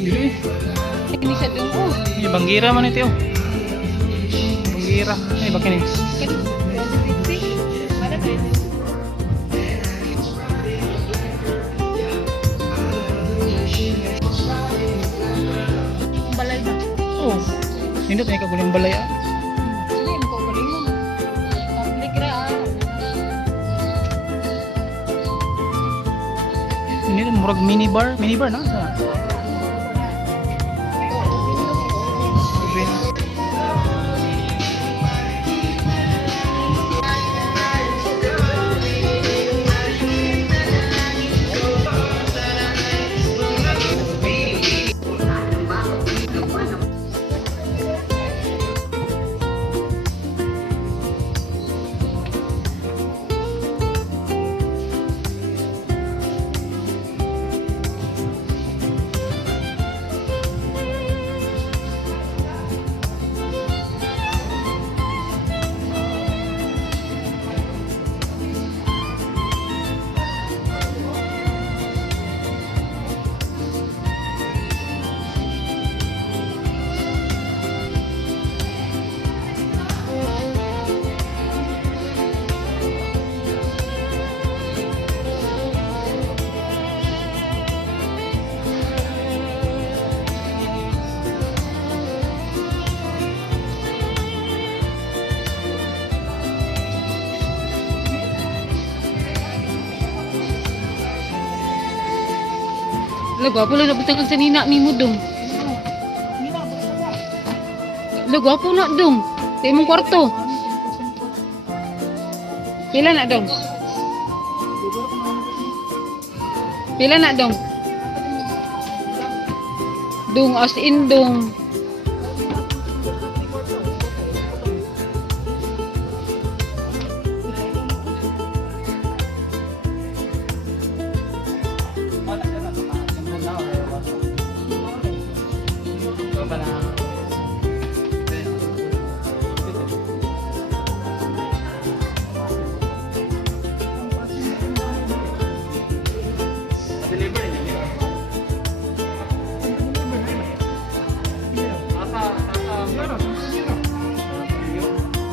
Dili. Ini sa dungo. Banggira man ito. Banggira. Ay bakit ni? Balay ba? Oh. Hindi tayo kaguling balay ah. Hindi mo galing mo. Public ra. Hindi ito murag minibar na sa. Gwapo lang nabutang ang sanina ni mo dong. Gwapo na dong. Sa imong kwarto. Pila na dong? Pila na dong? Dong as in dong.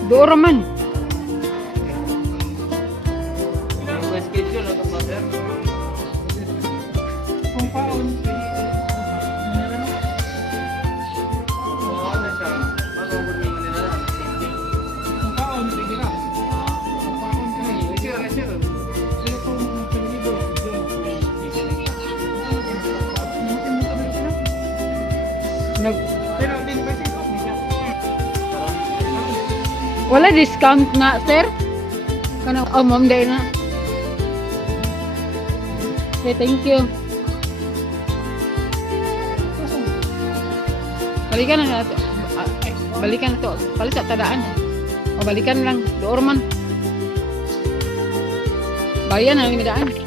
Doon man. Wala discount nga, sir? Kana ma'am day na. Okay, thank you. Balikan na to. Balikan na to. Palit sa tadaan. O balikan lang. Doon man. Bayan na lang yung daan.